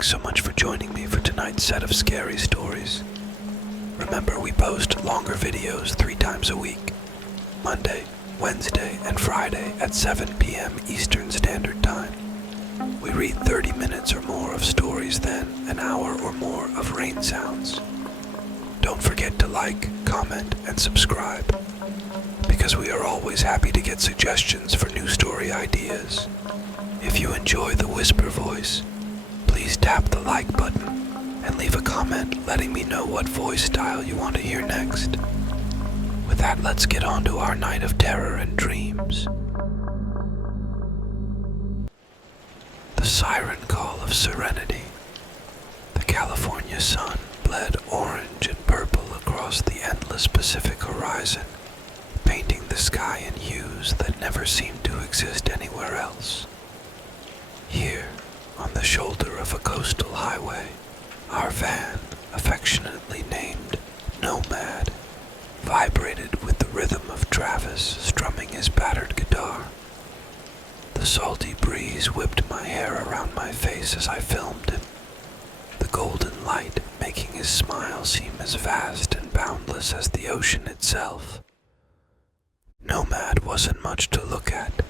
Thanks so much for joining me for tonight's set of scary stories. Remember, we post longer videos 3 times a week, Monday, Wednesday, and Friday at 7 p.m. Eastern Standard Time. We read 30 minutes or more of stories, then an hour or more of rain sounds. Don't forget to like, comment, and subscribe, because we are always happy to get suggestions for new story ideas. If you enjoy the whisper voice, please tap the like button and leave a comment letting me know what voice style you want to hear next. With that, let's get on to our night of terror and dreams. The siren call of serenity. The California sun bled orange and purple across the endless Pacific horizon, painting the sky in hues that never seemed to exist anywhere else. Here, on the shoulder of a coastal highway, our van, affectionately named Nomad, vibrated with the rhythm of Travis strumming his battered guitar. The salty breeze whipped my hair around my face as I filmed him, the golden light making his smile seem as vast and boundless as the ocean itself. Nomad wasn't much to look at.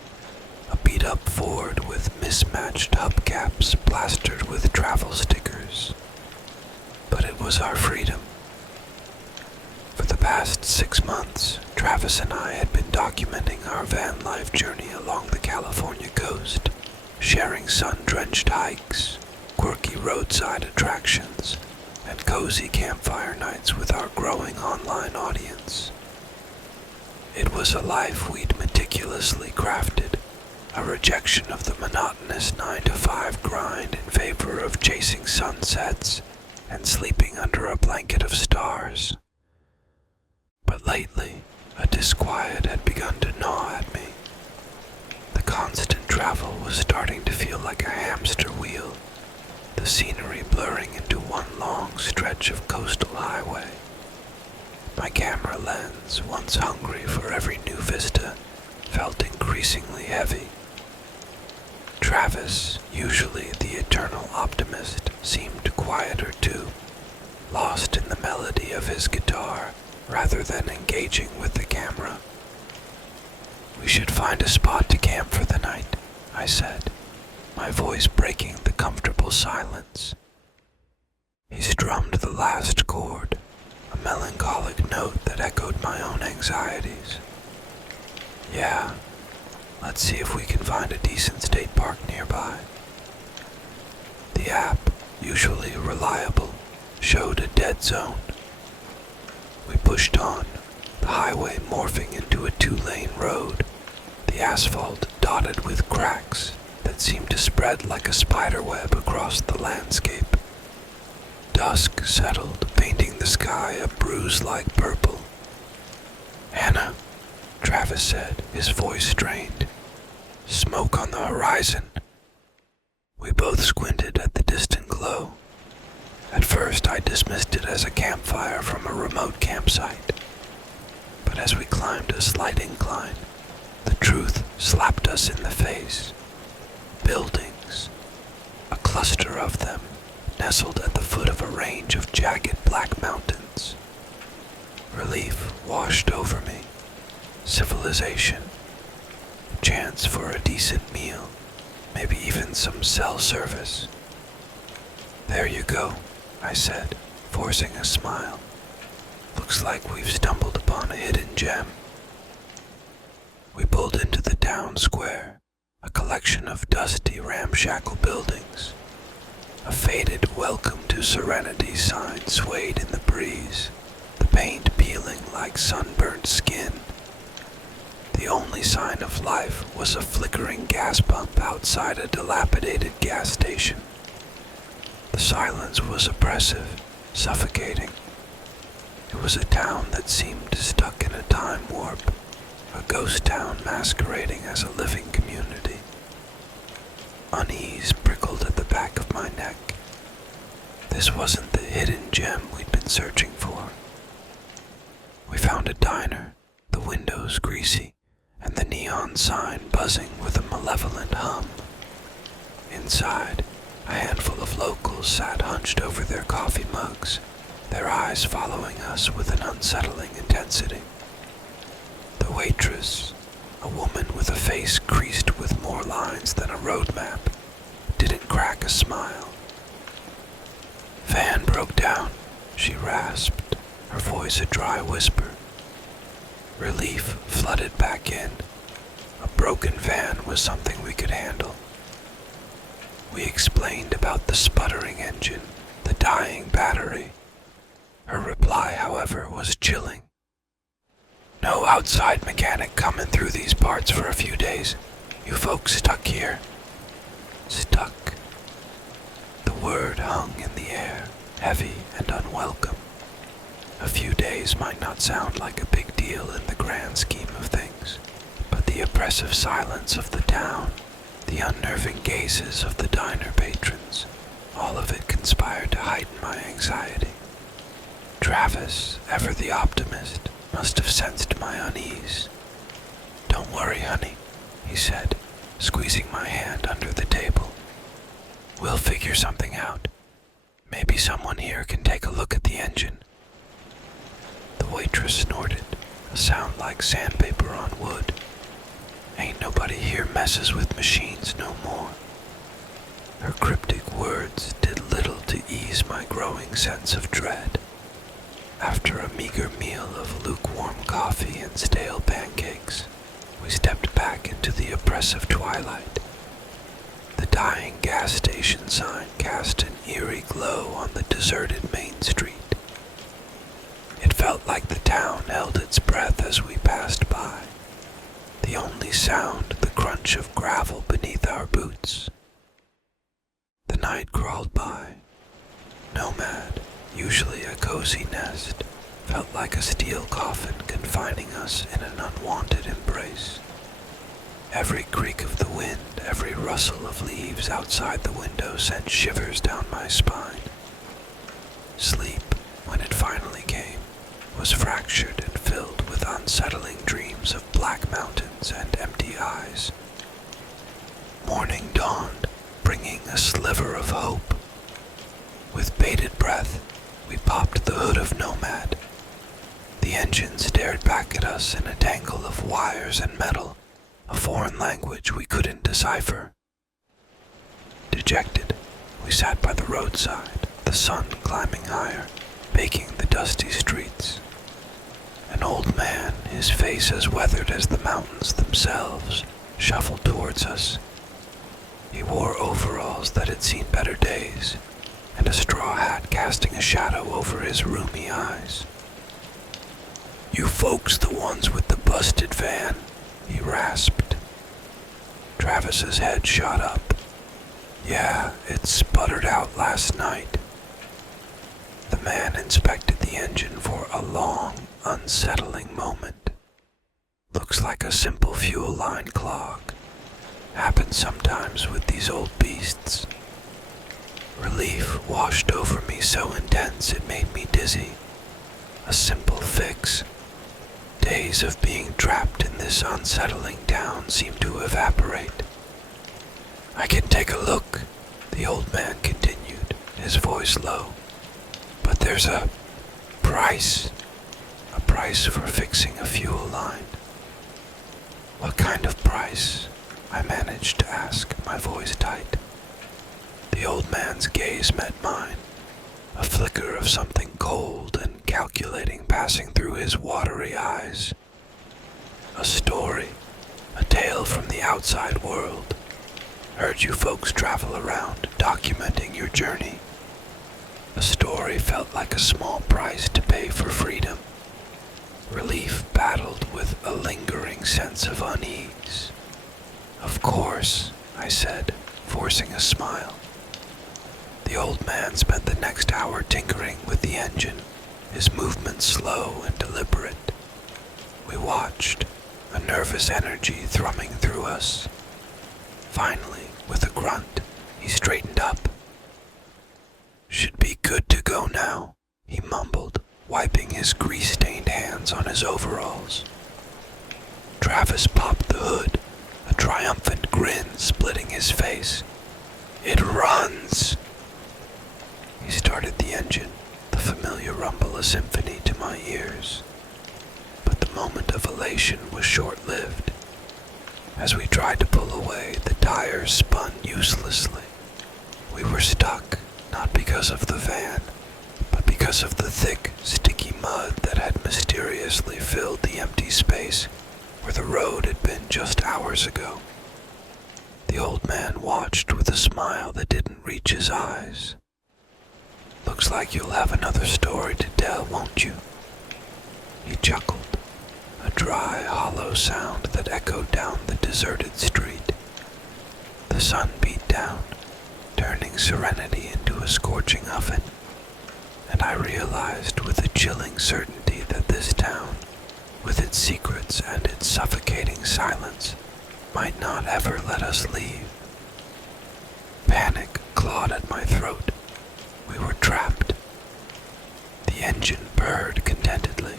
A beat-up Ford with mismatched hubcaps plastered with travel stickers. But it was our freedom. For the past 6 months, Travis and I had been documenting our van life journey along the California coast, sharing sun-drenched hikes, quirky roadside attractions, and cozy campfire nights with our growing online audience. It was a life we'd meticulously crafted, a rejection of the monotonous 9-to-5 grind in favor of chasing sunsets and sleeping under a blanket of stars. But lately, a disquiet had begun to gnaw at me. The constant travel was starting to feel like a hamster wheel, the scenery blurring into one long stretch of coastal highway. My camera lens, once hungry for every new vista, felt increasingly heavy. Travis, usually the eternal optimist, seemed quieter too, lost in the melody of his guitar rather than engaging with the camera. "We should find a spot to camp for the night," I said, my voice breaking the comfortable silence. He strummed the last chord, a melancholic note that echoed my own anxieties. "Yeah, let's see if we can find a decent state park nearby." The app, usually reliable, showed a dead zone. We pushed on, the highway morphing into a 2-lane road, the asphalt dotted with cracks that seemed to spread like a spiderweb across the landscape. Dusk settled, painting the sky a bruise-like purple. "Hannah," Travis said, his voice strained. "Smoke on the horizon." We both squinted at the distant glow. At first I dismissed it as a campfire from a remote campsite. But as we climbed a slight incline, the truth slapped us in the face. Buildings, a cluster of them, nestled at the foot of a range of jagged black mountains. Relief washed over me. Civilization. Chance for a decent meal, maybe even some cell service. "There you go," I said, forcing a smile. "Looks like we've stumbled upon a hidden gem." We pulled into the town square, a collection of dusty, ramshackle buildings. A faded "Welcome to Serenity" sign swayed in the breeze, the paint peeling like sunburnt skin. The only sign of life was a flickering gas pump outside a dilapidated gas station. The silence was oppressive, suffocating. It was a town that seemed stuck in a time warp, a ghost town masquerading as a living community. Unease prickled at the back of my neck. This wasn't the hidden gem we'd been searching for. We found a diner, the windows greasy, and the neon sign buzzing with a malevolent hum. Inside, a handful of locals couples sat hunched over their coffee mugs, their eyes following us with an unsettling intensity. The waitress, a woman with a face creased with more lines than a road map, didn't crack a smile. "Van broke down," she rasped, her voice a dry whisper. Relief flooded back in. A broken van was something we could handle. We explained about the sputtering engine, the dying battery. Her reply, however, was chilling. "No outside mechanic coming through these parts for a few days. You folks stuck here." Stuck. The word hung in the air, heavy and unwelcome. A few days might not sound like a big deal in the grand scheme of things, but the oppressive silence of the town, the unnerving gazes of the diner patrons, all of it conspired to heighten my anxiety. Travis, ever the optimist, must have sensed my unease. "Don't worry, honey," he said, squeezing my hand under the table. "We'll figure something out. Maybe someone here can take a look at the engine." The waitress snorted, a sound like sandpaper on wood. "Ain't nobody here messes with machines no more." Her cryptic words did little to ease my growing sense of dread. After a meager meal of lukewarm coffee and stale pancakes, we stepped back into the oppressive twilight. The dying gas station sign cast an eerie glow on the deserted main street. It felt like the town held its breath as we passed by, the only sound the crunch of gravel beneath our boots. The night crawled by. Nomad, usually a cozy nest, felt like a steel coffin confining us in an unwanted embrace. Every creak of the wind, every rustle of leaves outside the window sent shivers down my spine. Sleep, when it finally came, was fractured and filled with unsettling dreams of black mountains and empty eyes. Morning dawned, bringing a sliver of hope. With bated breath, we popped the hood of Nomad. The engine stared back at us in a tangle of wires and metal, a foreign language we couldn't decipher. Dejected, we sat by the roadside, the sun climbing higher, baking the dusty streets. An old man, his face as weathered as the mountains themselves, shuffled towards us. He wore overalls that had seen better days, and a straw hat casting a shadow over his rheumy eyes. "You folks the ones with the busted van?" he rasped. Travis's head shot up. "Yeah, it sputtered out last night." The man inspected the engine for a long, unsettling moment. "Looks like a simple fuel line clog. Happens sometimes with these old beasts." Relief washed over me so intense it made me dizzy. A simple fix. Days of being trapped in this unsettling town seemed to evaporate. "I can take a look," the old man continued, his voice low. "But there's a price for fixing a fuel line." "What kind of price?" I managed to ask, my voice tight. The old man's gaze met mine, a flicker of something cold and calculating passing through his watery eyes. "A story, a tale from the outside world. Heard you folks travel around, documenting your journey. A story felt like a small price to pay for freedom." Relief battled with a lingering sense of unease. "Of course," I said, forcing a smile. The old man spent the next hour tinkering with the engine, his movements slow and deliberate. We watched, a nervous energy thrumming through us. Finally, with a grunt, he straightened up. "Should be good to go now," he mumbled, wiping his grease-stained hands on his overalls. Travis popped the hood, a triumphant grin splitting his face. "It runs!" started the engine, the familiar rumble a symphony to my ears. But the moment of elation was short-lived. As we tried to pull away, the tires spun uselessly. We were stuck, not because of the van, but because of the thick, sticky mud that had mysteriously filled the empty space where the road had been just hours ago. The old man watched with a smile that didn't reach his eyes. "Looks like you'll have another story to tell, won't you?" He chuckled, a dry, hollow sound that echoed down the deserted street. The sun beat down, turning serenity into a scorching oven, and I realized with a chilling certainty that this town, with its secrets and its suffocating silence, might not ever let us leave. Panic clawed at my throat. We were trapped. The engine purred contentedly,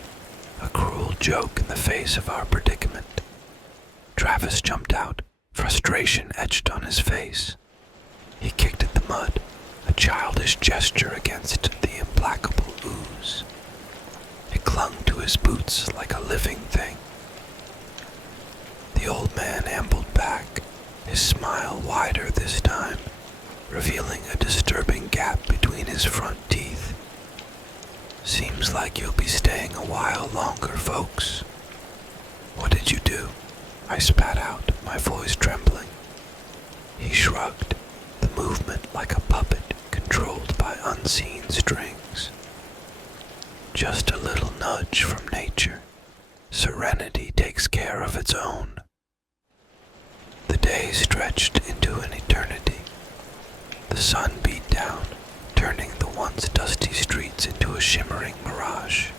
a cruel joke in the face of our predicament. Travis jumped out, frustration etched on his face. He kicked at the mud, a childish gesture against the implacable ooze. It clung to his boots like a living thing. The old man ambled back, his smile wider this time, revealing a disturbing gap between his front teeth. "Seems like you'll be staying a while longer, folks." "What did you do?" I spat out, my voice trembling. He shrugged, the movement like a puppet controlled by unseen strings. "Just a little nudge from nature. Serenity takes care of its own." The day stretched into an eternity. The sun beat down, turning the once dusty streets into a shimmering mirage.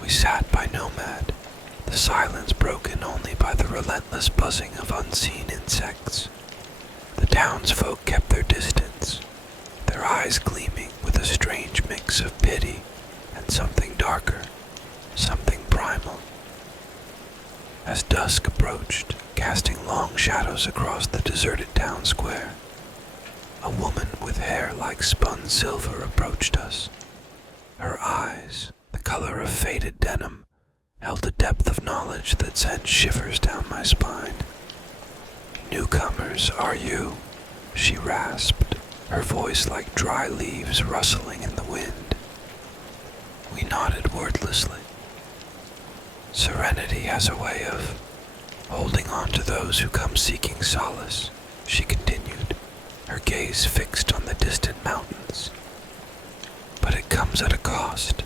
We sat by Nomad, the silence broken only by the relentless buzzing of unseen insects. The townsfolk kept their distance, their eyes gleaming with a strange mix of pity and something darker, something primal. As dusk approached, casting long shadows across the deserted town square, a woman with hair like spun silver approached us. Her eyes, the color of faded denim, held a depth of knowledge that sent shivers down my spine. "Newcomers, are you?" she rasped, her voice like dry leaves rustling in the wind. We nodded wordlessly. "Serenity has a way of holding on to those who come seeking solace," she continued, her gaze fixed on the distant mountains. "But it comes at a cost."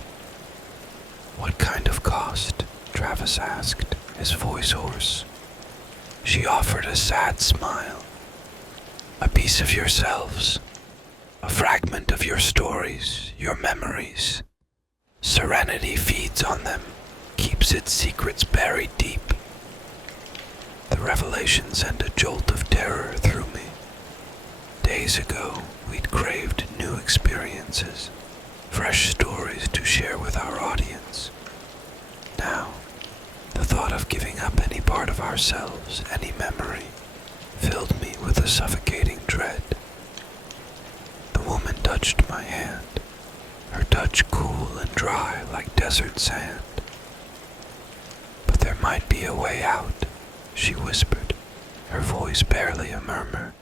"What kind of cost?" Travis asked, his voice hoarse. She offered a sad smile. "A piece of yourselves, a fragment of your stories, your memories. Serenity feeds on them, keeps its secrets buried deep." The revelation sent a jolt of terror through me. Days ago, we'd craved new experiences, fresh stories to share with our audience. Now, the thought of giving up any part of ourselves, any memory, filled me with a suffocating dread. The woman touched my hand, her touch cool and dry like desert sand. "But there might be a way out," she whispered, her voice barely a murmur.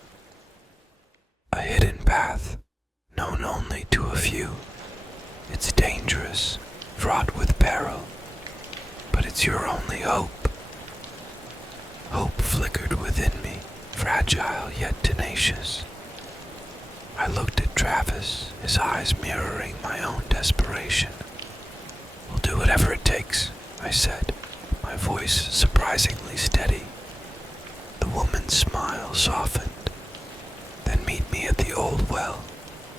"A hidden path, known only to a few. It's dangerous, fraught with peril, but it's your only hope." Hope flickered within me, fragile yet tenacious. I looked at Travis, his eyes mirroring my own desperation. "We'll do whatever it takes," I said, my voice surprisingly steady. The woman's smile softened. "Then meet me at the old well,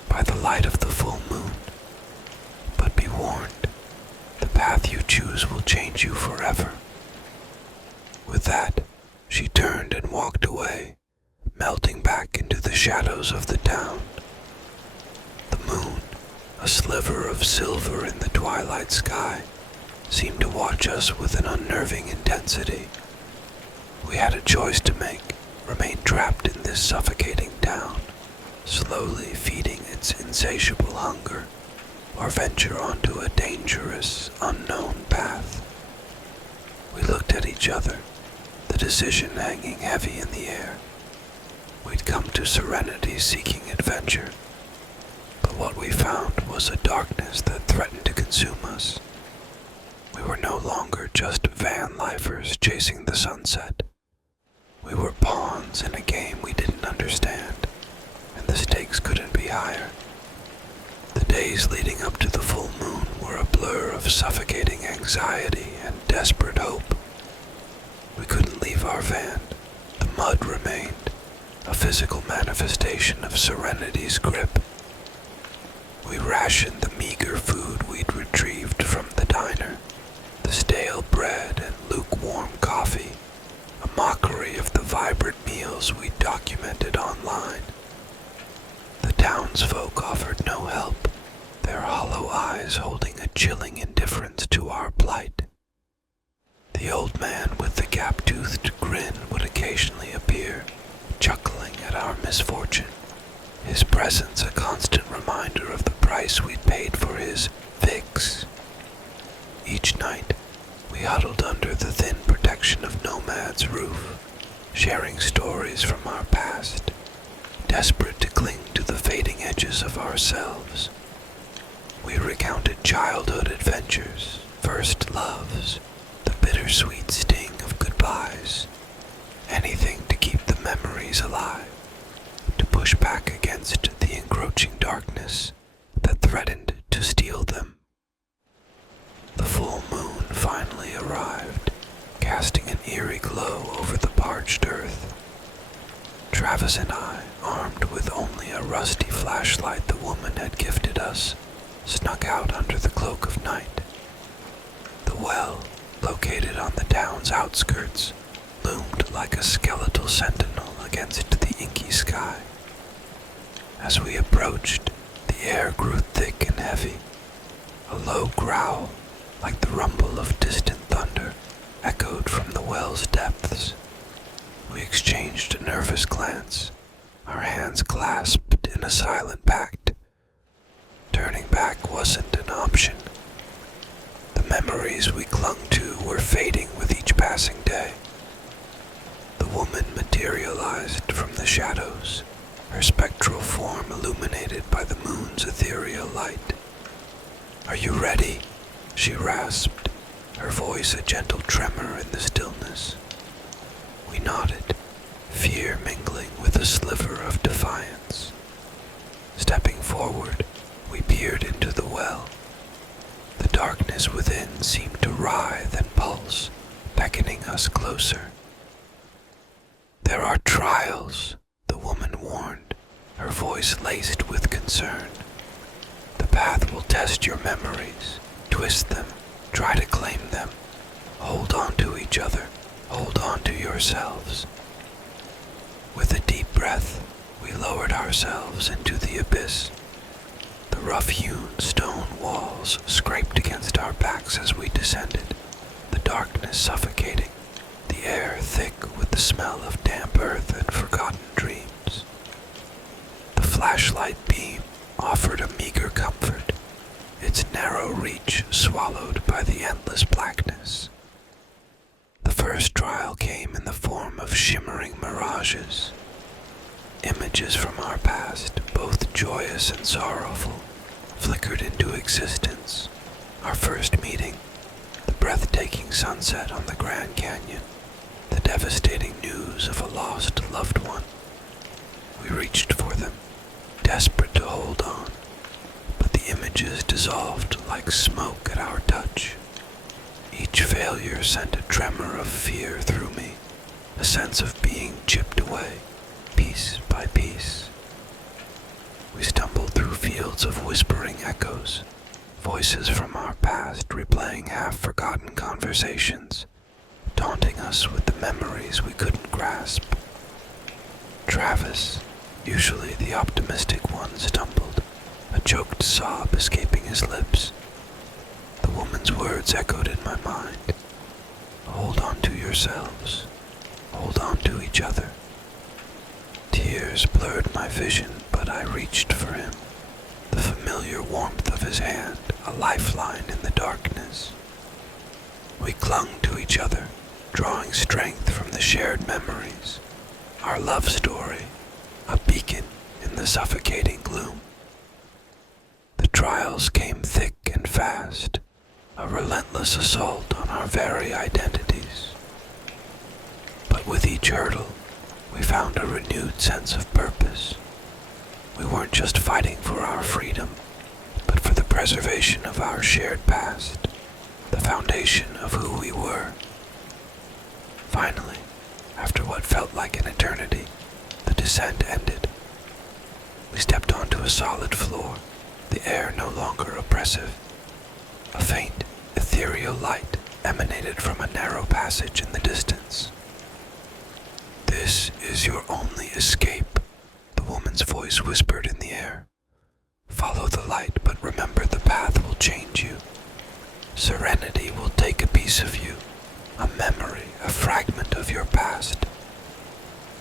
by the light of the full moon. But be warned, the path you choose will change you forever." With that, she turned and walked away, melting back into the shadows of the town. The moon, a sliver of silver in the twilight sky, seemed to watch us with an unnerving intensity. We had a choice to make, remain trapped in this suffocating town, slowly feeding its insatiable hunger, or venture onto a dangerous, unknown path. We looked at each other, the decision hanging heavy in the air. We'd come to Serenity seeking adventure, but what we found was a darkness that threatened to consume us. We were no longer just Vanlifers chasing the sunset. We were pawns in a game we didn't understand, and the stakes couldn't be higher. The days leading up to the full moon were a blur of suffocating anxiety and desperate hope. We couldn't leave our van. The mud remained, a physical manifestation of Serenity's grip. We rationed the meager food we'd retrieved from the diner, the stale bread and lukewarm coffee, a mockery of the vibrant meals we documented online. The townsfolk offered no help, their hollow eyes holding a chilling indifference to our plight. The old man with the gap-toothed grin would occasionally appear, chuckling at our misfortune, his presence a constant reminder of the price we'd paid for his fix. Each night, we huddled under the thin protection of Nomad's roof, sharing stories from our past, desperate to cling to the fading edges of ourselves. We recounted childhood adventures, first loves, the bittersweet sting of goodbyes, anything to keep the memories alive, to push back against the encroaching darkness that threatened to steal them. The full moon finally arrived, casting an eerie glow over the parched earth. Travis and I, armed with only a rusty flashlight the woman had gifted us, snuck out under the cloak of night. The well, located on the town's outskirts, loomed like a skeletal sentinel against the inky sky. As we approached, the air grew thick and heavy. A low growl, like the rumble of distant thunder, echoed from the well's depths. We exchanged a nervous glance, our hands clasped in a silent pact. Turning back wasn't an option. The memories we clung to were fading with each passing day. The woman materialized from the shadows, her spectral form illuminated by the moon's ethereal light. "Are you ready?" she rasped, her voice a gentle tremor in the stillness. We nodded, fear mingling with a sliver of defiance. Stepping forward, we peered into the well. The darkness within seemed to writhe and pulse, beckoning us closer. "There are trials," the woman warned, her voice laced with concern. "The path will test your memories, twist them, try to claim them. Hold on to each other, hold on to yourselves." With a deep breath, we lowered ourselves into the abyss. The rough-hewn stone walls scraped against our backs as we descended, the darkness suffocating, the air thick with the smell of damp earth and forgotten dreams. The flashlight beam offered a meager comfort, its narrow reach swallowed by the endless blackness. The first trial came in the form of shimmering mirages. Images from our past, both joyous and sorrowful, flickered into existence. Our first meeting, the breathtaking sunset on the Grand Canyon, the devastating news of a lost loved one. We reached for them, desperate to hold on, but the images dissolved like smoke at our touch. Each failure sent a tremor of fear through me, a sense of being chipped away, piece by piece. We stumbled through fields of whispering echoes, voices from our past replaying half-forgotten conversations, taunting us with the memories we couldn't grasp. Travis, usually the optimistic one, stumbled, a choked sob escaping his lips. The woman's words echoed in my mind. "Hold on to yourselves. Hold on to each other." Tears blurred my vision, but I reached for him, familiar warmth of his hand a lifeline in the darkness. We clung to each other, drawing strength from the shared memories, our love story, a beacon in the suffocating gloom. The trials came thick and fast, a relentless assault on our very identities. But with each hurdle, we found a renewed sense of purpose. We weren't just fighting for our freedom, but for the preservation of our shared past, the foundation of who we were. Finally, after what felt like an eternity, the descent ended. We stepped onto a solid floor, the air no longer oppressive. A faint, ethereal light emanated from a narrow passage in the distance. "This is your only escape," the woman's voice whispered in the air. "Follow the light, but remember the path will change you. Serenity will take a piece of you, a memory, a fragment of your past.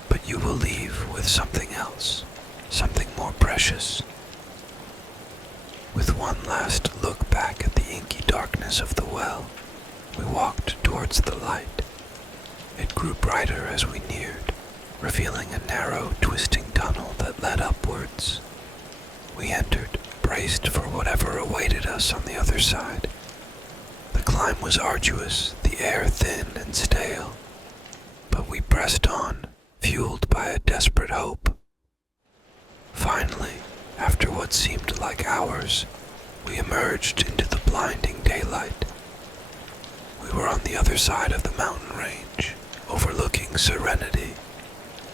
But you will leave with something else, something more precious." With one last look back at the inky darkness of the well, we walked towards the light. It grew brighter as we neared, revealing a narrow, twisting tunnel that led upwards. We entered, braced for whatever awaited us on the other side. The climb was arduous, the air thin and stale, but we pressed on, fueled by a desperate hope. Finally, after what seemed like hours, we emerged into the blinding daylight. We were on the other side of the mountain range, overlooking Serenity,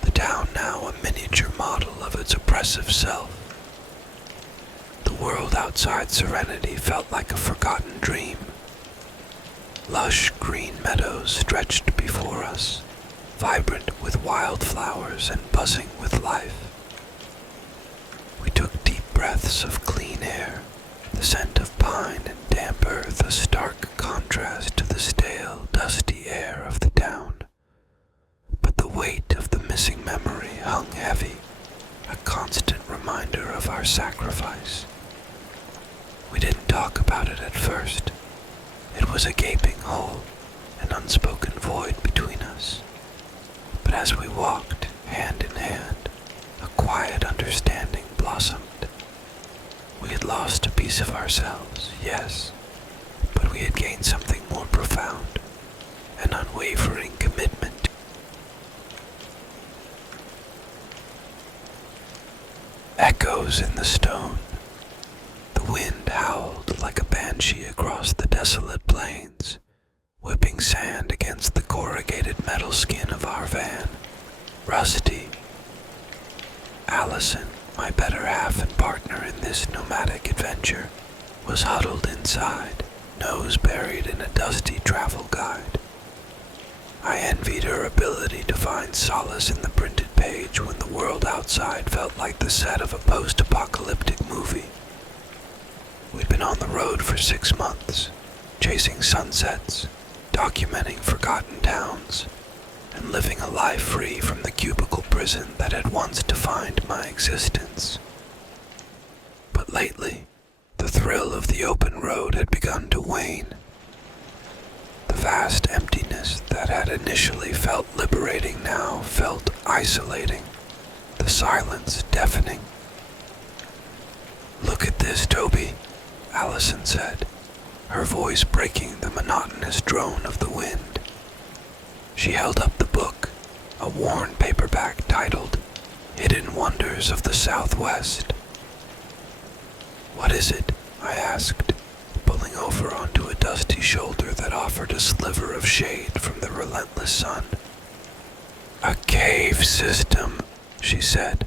the town now a miniature model of its oppressive self. The world outside Serenity felt like a forgotten dream. Lush green meadows stretched before us, vibrant with wildflowers and buzzing with life. We took deep breaths of clean air, the scent of pine and damp earth, a stark contrast to the stale, dusty air of the town. But the weight of the missing memory hung heavy, a constant reminder of our sacrifice. We didn't talk about it at first. It was a gaping hole, an unspoken void between us. But as we walked, hand in hand, a quiet understanding blossomed. We had lost a piece of ourselves, yes, but we had gained something more profound, an unwavering commitment. Echoes in the stone. The wind howled like a banshee across the desolate plains, whipping sand against the corrugated metal skin of our van. Rusty. Allison, my better half and partner in this nomadic adventure, was huddled inside, nose buried in a dusty travel guide. I envied her ability to find solace in the printed page when the world outside felt like the set of a post-apocalyptic movie. We'd been on the road for 6 months, chasing sunsets, documenting forgotten towns, and living a life free from the cubicle prison that had once defined my existence. But lately, the thrill of the open road had begun to wane. The vast emptiness that had initially felt liberating now felt isolating, the silence deafening. "Look at this, Toby," Allison said, her voice breaking the monotonous drone of the wind. She held up the book, a worn paperback titled "Hidden Wonders of the Southwest." "What is it?" I asked, pulling over onto a dusty shoulder that offered a sliver of shade from the relentless sun. "A cave system," she said,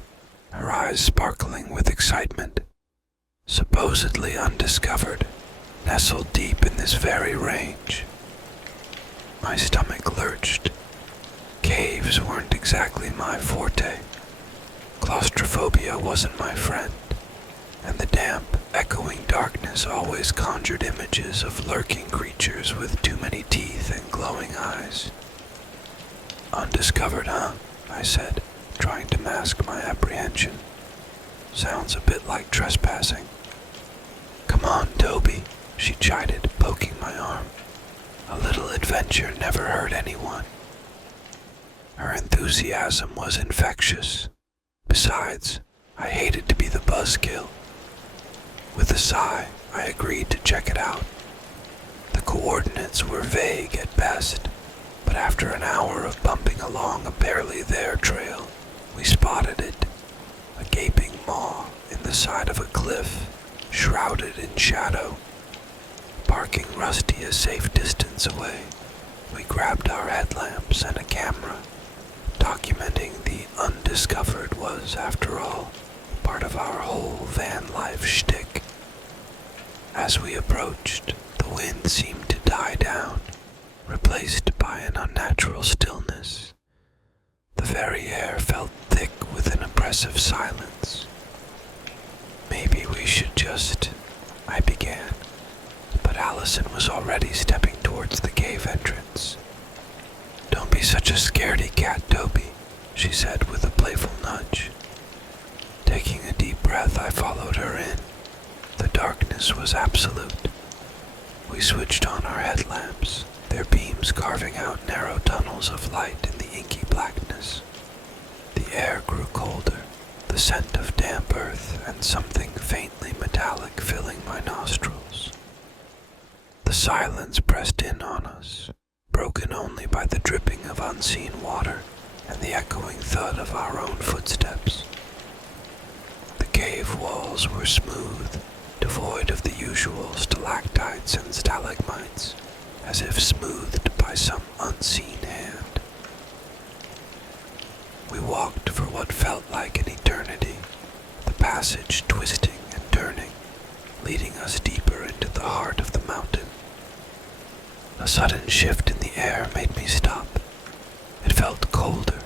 her eyes sparkling with excitement. "Supposedly undiscovered, nestled deep in this very range." My stomach lurched. Caves weren't exactly my forte. Claustrophobia wasn't my friend, and the damp, echoing darkness always conjured images of lurking creatures with too many teeth and glowing eyes. "Undiscovered, huh?" I said, trying to mask my apprehension. "Sounds a bit like trespassing." she chided, poking my arm. A little adventure never hurt anyone. Her enthusiasm was infectious. Besides, I hated to be the buzzkill. With a sigh, I agreed to check it out. The coordinates were vague at best, but after an hour of bumping along a barely there trail, we spotted it, a gaping maw in the side of a cliff, shrouded in shadow. Parking Rusty a safe distance away, we grabbed our headlamps and a camera. Documenting the undiscovered was, after all, part of our whole van life shtick. As we approached, the wind seemed to die down, replaced by an unnatural stillness. The very air felt thick with an oppressive silence. Maybe we should just... I began, but Allison was already stepping towards the cave entrance. "Don't be such a scaredy cat, Toby," she said with a playful nudge. Taking a deep breath, I followed her in. The darkness was absolute. We switched on our headlamps, their beams carving out narrow tunnels of light in the inky blackness. The air grew colder, the scent of damp earth and something faintly metallic filling my nostrils. The silence pressed in on us, broken only by the dripping of unseen water and the echoing thud of our own footsteps. The cave walls were smooth, devoid of the usual stalactites and stalagmites, as if smoothed by some unseen hand. We walked for what felt like an eternity, the passage twisting and turning, leading us deeper into the heart of the mountain. A sudden shift in the air made me stop. It felt colder,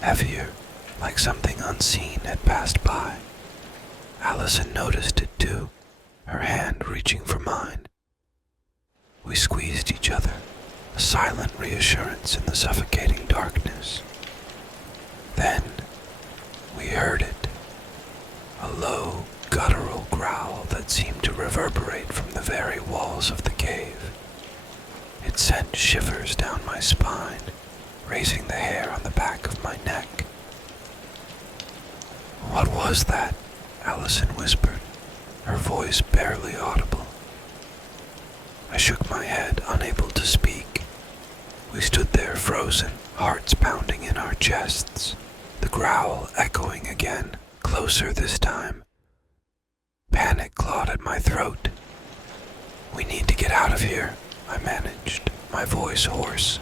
heavier, like something unseen had passed by. Allison noticed it too, her hand reaching for mine. We squeezed each other, a silent reassurance in the suffocating darkness. Then, we heard it. A low, guttural growl that seemed to reverberate from the very walls of the cave. It sent shivers down my spine, raising the hair on the back of my neck. "What was that?" Allison whispered, her voice barely audible. I shook my head, unable to speak. We stood there frozen, hearts pounding in our chests, the growl echoing again, closer this time. Panic clawed at my throat. "We need to get out of here," I managed, my voice hoarse.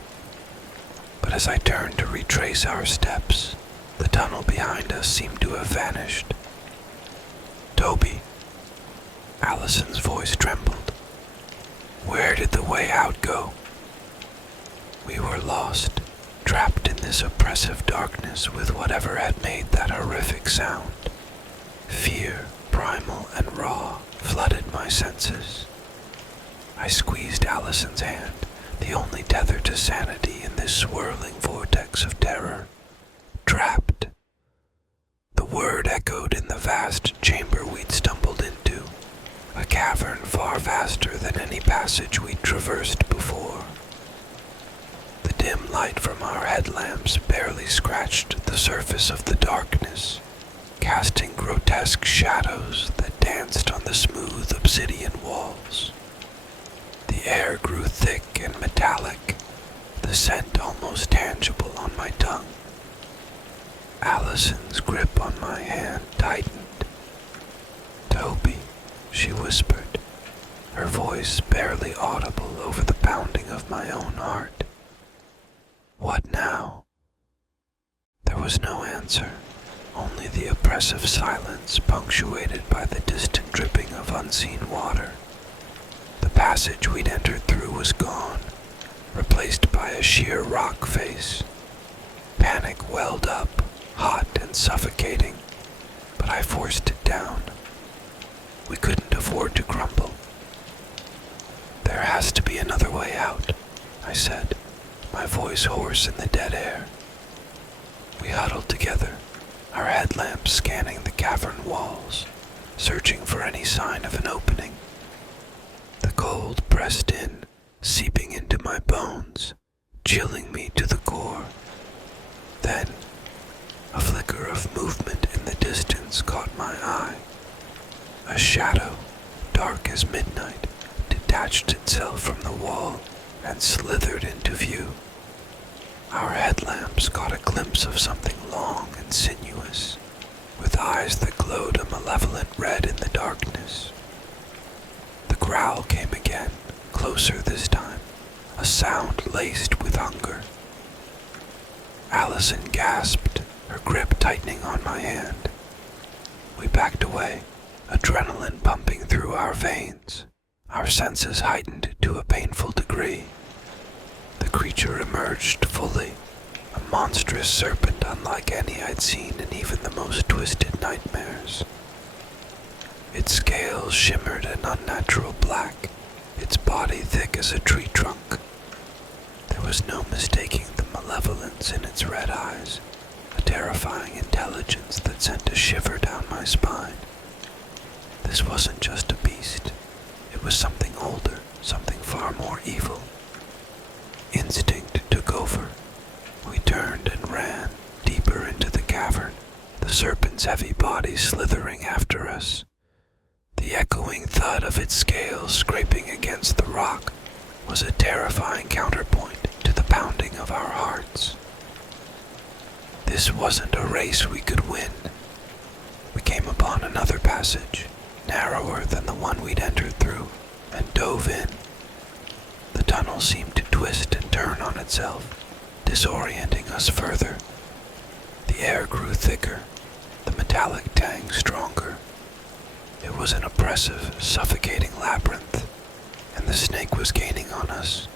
But as I turned to retrace our steps, the tunnel behind us seemed to have vanished. "Toby," Allison's voice trembled. "Where did the way out go?" We were lost, trapped in this oppressive darkness with whatever had made that horrific sound. Fear, primal and raw, flooded my senses. I squeezed Allison's hand, the only tether to sanity in this swirling vortex of terror. Trapped. The word echoed in the vast chamber we'd stumbled into, a cavern far vaster than any passage we'd traversed before. The dim light from our headlamps barely scratched the surface of the darkness, casting grotesque shadows that danced on the smooth obsidian walls. The air grew thick and metallic, the scent almost tangible on my tongue. Allison's grip on my hand tightened. "Toby," she whispered, her voice barely audible over the pounding of my own heart. "What now?" There was no answer, only the oppressive silence punctuated by the distant dripping of unseen water. The passage we'd entered through was gone, replaced by a sheer rock face. Panic welled up, hot and suffocating, but I forced it down. We couldn't afford to crumble. "There has to be another way out," I said, my voice hoarse in the dead air. We huddled together, our headlamps scanning the cavern walls, searching for any sign of an opening. The cold pressed in, seeping into my bones, chilling me to the core. Then, a flicker of movement in the distance caught my eye. A shadow, dark as midnight, detached itself from the wall and slithered into view. Our headlamps caught a glimpse of something long and sinuous, with eyes that glowed a malevolent red in the darkness. The growl came again, closer this time, a sound laced with hunger. Allison gasped, her grip tightening on my hand. We backed away, adrenaline pumping through our veins, our senses heightened to a painful degree. The creature emerged fully, a monstrous serpent unlike any I'd seen in even the most twisted nightmares. Its scales shimmered an unnatural black, its body thick as a tree trunk. There was no mistaking the malevolence in its red eyes, a terrifying intelligence that sent a shiver down my spine. This wasn't just a beast. It was something older, something far more evil. Instinct took over. We turned and ran, deeper into the cavern, the serpent's heavy body slithering after us. The echoing thud of its scales scraping against the rock was a terrifying counterpoint to the pounding of our hearts. This wasn't a race we could win. We came upon another passage, narrower than the one we'd entered through, and dove in. The tunnel seemed to twist and turn on itself, disorienting us further. The air grew thicker, the metallic tang stronger. It was an oppressive, suffocating labyrinth, and the snake was gaining on us.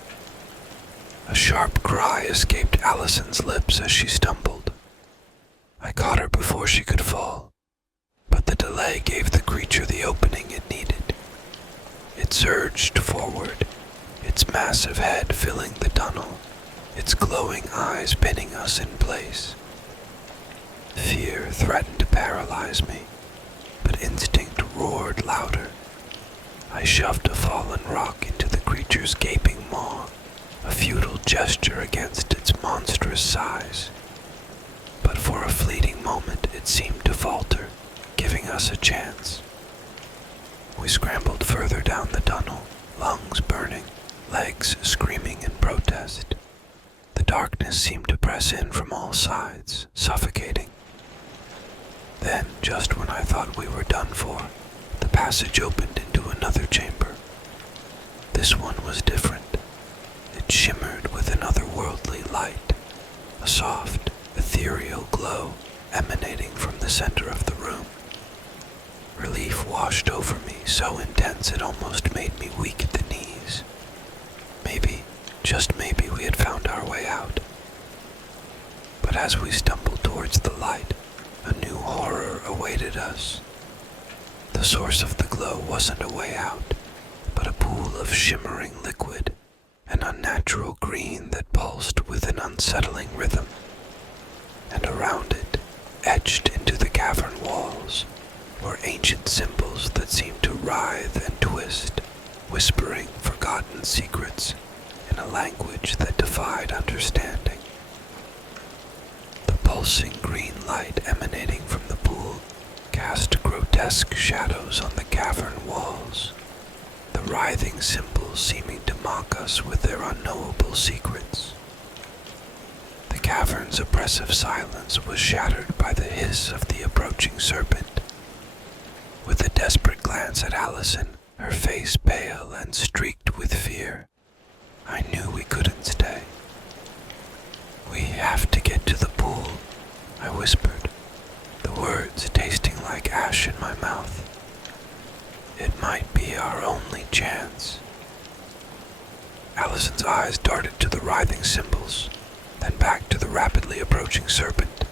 A sharp cry escaped Allison's lips as she stumbled. I caught her before she could fall, but the delay gave the creature the opening it needed. It surged forward, its massive head filling the tunnel, its glowing eyes pinning us in place. Fear threatened to paralyze me, but instinct roared louder. I shoved a fallen rock into the creature's gaping maw, a futile gesture against its monstrous size. But for a fleeting moment it seemed to falter, giving us a chance. We scrambled further down the tunnel, lungs burning, legs screaming in protest. The darkness seemed to press in from all sides, suffocating. Then, just when I thought we were done for, the passage opened into another chamber. This one was different. It shimmered with an otherworldly light, a soft, ethereal glow emanating from the center of the room. Relief washed over me, so intense it almost made me weak at the knees. Maybe, just maybe, we had found our way out. But as we stumbled towards the light, a new horror awaited us. The source of the glow wasn't a way out, but a pool of shimmering liquid, an unnatural green that pulsed with an unsettling rhythm. And around it, etched into the cavern walls, were ancient symbols that seemed to writhe and twist, whispering forgotten secrets in a language that defied understanding. The pulsing green light emanating from the pool cast grotesque shadows on the cavern walls, the writhing symbols seeming to mock us with their unknowable secrets. The cavern's oppressive silence was shattered by the hiss of the approaching serpent. With a desperate glance at Allison, her face pale and streaked with fear, I knew we couldn't stay. "We have to get to the pool," I whispered, the words tasting like ash in my mouth. "It might be our only chance." Allison's eyes darted to the writhing symbols, then back to the rapidly approaching serpent.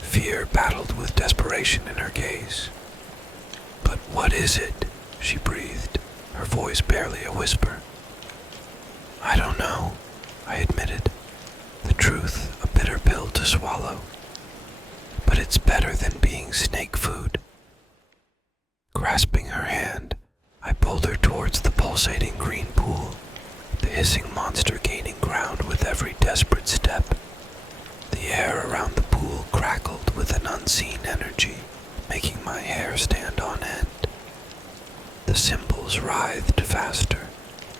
Fear battled with desperation in her gaze. "But what is it?" she breathed, her voice barely a whisper. "I don't know," I admitted, the truth a bitter pill to swallow. "But it's better than being snake food." Grasping her hand, I pulled her towards the pulsating hissing monster gaining ground with every desperate step. The air around the pool crackled with an unseen energy, making my hair stand on end. The cymbals writhed faster,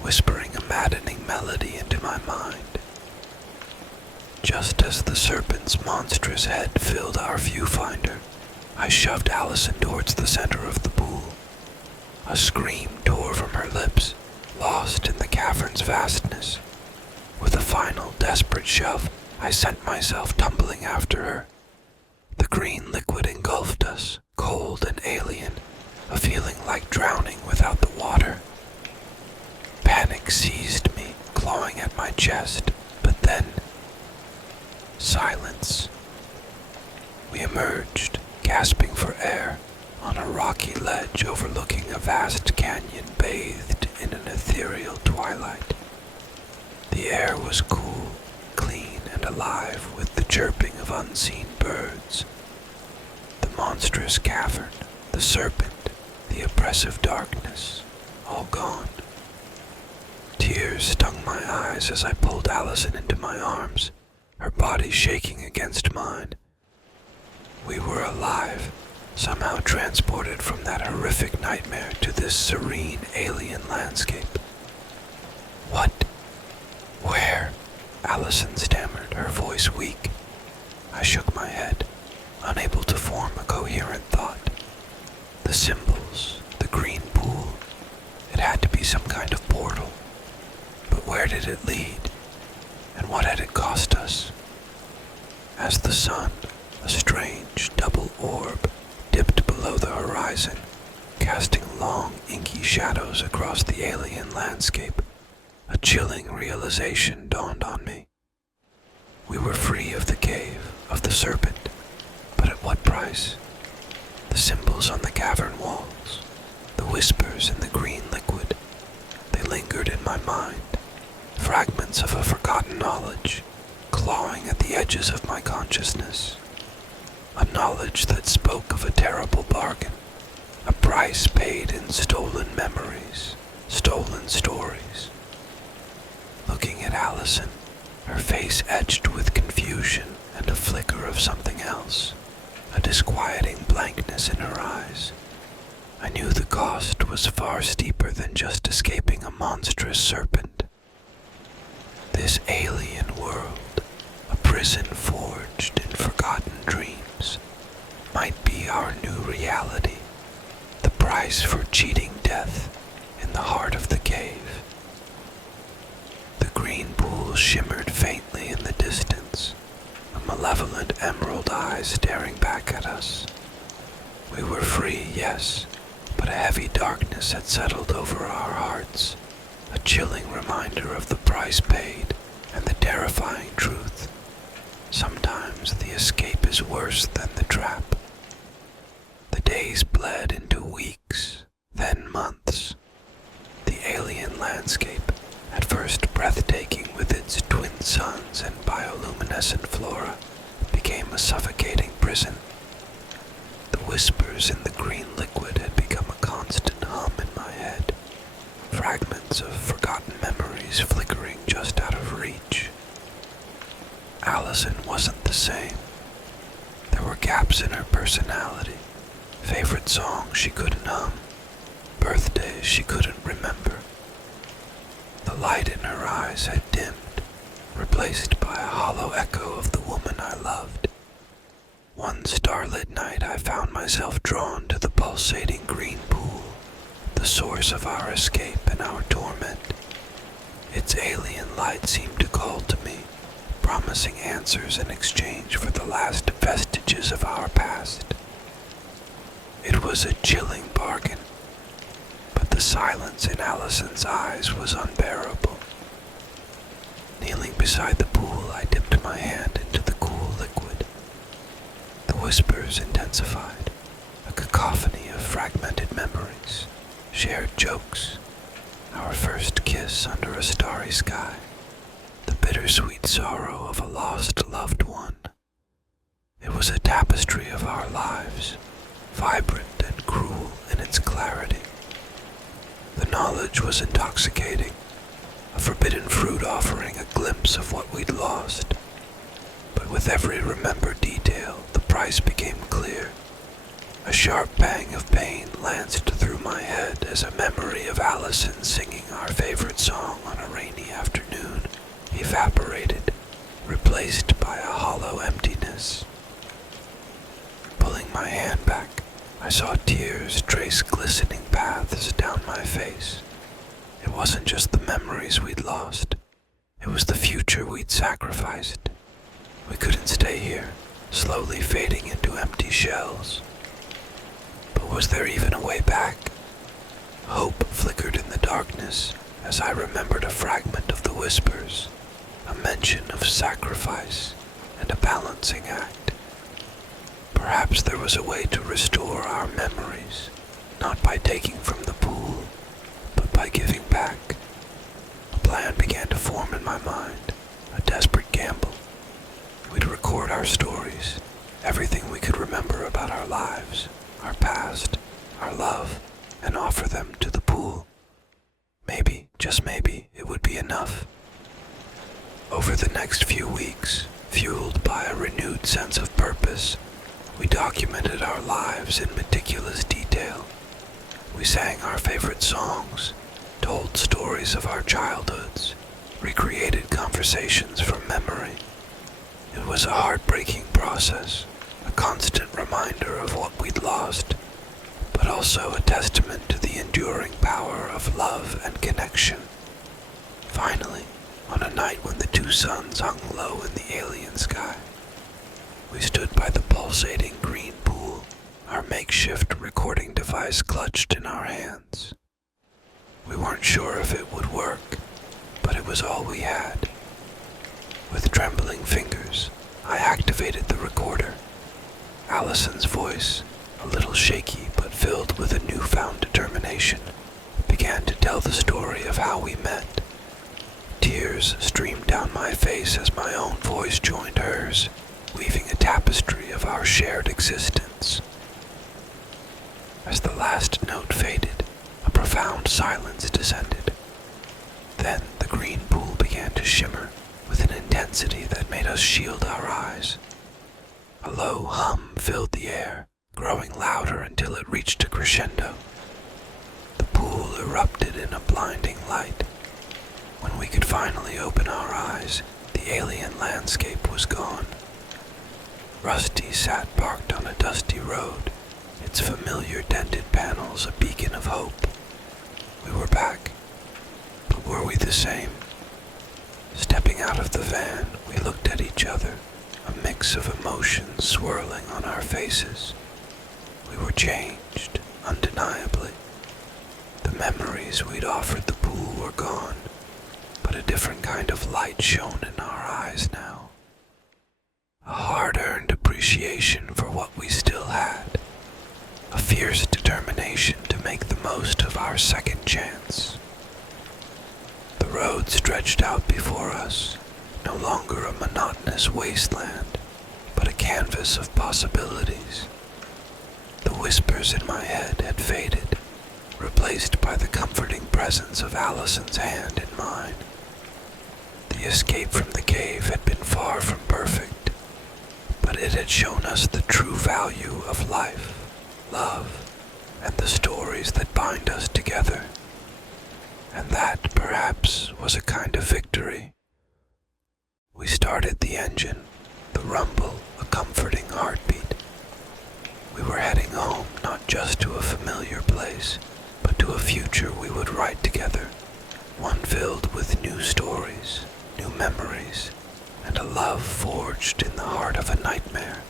whispering a maddening melody into my mind. Just as the serpent's monstrous head filled our viewfinder, I shoved Allison towards the center of the pool. A scream tore from her lips, lost in the cavern's vastness. With a final desperate shove, I sent myself tumbling after her. The green liquid engulfed us, cold and alien, a feeling like drowning without the water. Panic seized me, clawing at my chest, but then silence. We emerged, gasping for air, on a rocky ledge overlooking a vast canyon bathed in an ethereal twilight. The air was cool, clean, and alive with the chirping of unseen birds. The monstrous cavern, the serpent, the oppressive darkness, all gone. Tears stung my eyes as I pulled Allison into my arms, her body shaking against mine. We were alive, somehow transported from that horrific nightmare to this serene alien landscape. What? Where? Allison stammered, her voice weak. I shook my head, unable to form a coherent thought. The symbols, the green pool, it had to be some kind of portal. But where did it lead? And what had it cost us? As the sun, a strange double orb, dipped below the horizon, casting long, inky shadows across the alien landscape, a chilling realization dawned on me. We were free of the cave, of the serpent, but at what price? The symbols on the cavern walls, the whispers in the green liquid, they lingered in my mind, fragments of a forgotten knowledge, clawing at the edges of my consciousness. A knowledge that spoke of a terrible bargain, a price paid in stolen memories, stolen stories. Looking at Allison, her face etched with confusion and a flicker of something else, a disquieting blankness in her eyes. I knew the cost was far steeper than just escaping a monstrous serpent. This alien world, a prison forged in forgotten dreams, might be our new reality, the price for cheating death in the heart of the cave. The green pool shimmered faintly in the distance, a malevolent emerald eye staring back at us. We were free, yes, but a heavy darkness had settled over our hearts, a chilling reminder of the price paid and the terrifying truth. Sometimes the escape is worse than the trap. The days bled into weeks, then months. The alien landscape, at first breathtaking with its twin suns and bioluminescent flora, became a suffocating prison. The whispers in the green liquid had become a constant hum in my head, fragments of forgotten memories flickering just out of reach. Allison wasn't the same. There were gaps in her personality, favorite songs she couldn't hum, birthdays she couldn't remember. The light in her eyes had dimmed, replaced by a hollow echo of the woman I loved. One starlit night I found myself drawn to the pulsating green pool, the source of our escape and our torment. Its alien light seemed to call to me, promising answers in exchange for the last vestiges of our past. It was a chilling bargain, but the silence in Allison's eyes was unbearable. Kneeling beside the pool, I dipped my hand into the cool liquid. The whispers intensified, a cacophony of fragmented memories, shared jokes, our first kiss under a starry sky, the bittersweet sorrow of a lost loved one. It was a tapestry of our lives, vibrant and cruel in its clarity. The knowledge was intoxicating, a forbidden fruit offering a glimpse of what we'd lost. But with every remembered detail, the price became clear. A sharp pang of pain lanced through my head as a memory of Allison singing our favorite song on a rainy afternoon evaporated, replaced by a hollow emptiness. Pulling my hand back, I saw tears trace glistening paths down my face. It wasn't just the memories we'd lost, it was the future we'd sacrificed. We couldn't stay here, slowly fading into empty shells. But was there even a way back? Hope flickered in the darkness as I remembered a fragment of the whispers, a mention of sacrifice and a balancing act. Perhaps there was a way to restore our memories, not by taking from the pool, but by giving back. A plan began to form in my mind, a desperate gamble. We'd record our stories, everything we could remember about our lives, our past, our love, and offer them to the pool. Maybe, just maybe, it would be enough. Over the next few weeks, fueled by a renewed sense of purpose, we documented our lives in meticulous detail. We sang our favorite songs, told stories of our childhoods, recreated conversations from memory. It was a heartbreaking process, a constant reminder of what we'd lost, but also a testament to the enduring power of love and connection. Finally, on a night when the two suns hung low in the alien sky, we stood by the pulsating green pool, our makeshift recording device clutched in our hands. We weren't sure if it would work, but it was all we had. With trembling fingers, I activated the recorder. Allison's voice, a little shaky but filled with a newfound determination, began to tell the story of how we met. Tears streamed down my face as my own voice joined hers, weaving a tapestry of our shared existence. As the last note faded, a profound silence descended. Then the green pool began to shimmer with an intensity that made us shield our eyes. A low hum filled the air, growing louder until it reached a crescendo. The pool erupted in a blinding light. When we could finally open our eyes, the alien landscape was gone. Rusty sat parked on a dusty road, its familiar dented panels a beacon of hope. We were back, but were we the same? Stepping out of the van, we looked at each other, a mix of emotions swirling on our faces. We were changed, undeniably. The memories we'd offered the pool were gone, but a different kind of light shone in our eyes now. A hard-earned appreciation for what we still had. A fierce determination to make the most of our second chance. The road stretched out before us, no longer a monotonous wasteland, but a canvas of possibilities. The whispers in my head had faded, replaced by the comforting presence of Allison's hand in mine. The escape from the cave had been far from perfect, but it had shown us the true value of life, love, and the stories that bind us together. And that, perhaps, was a kind of victory. We started the engine, the rumble a comforting heartbeat. We were heading home, not just to a familiar place, but to a future we would write together, one filled with new stories, new memories, and a love forged in the heart of a nightmare.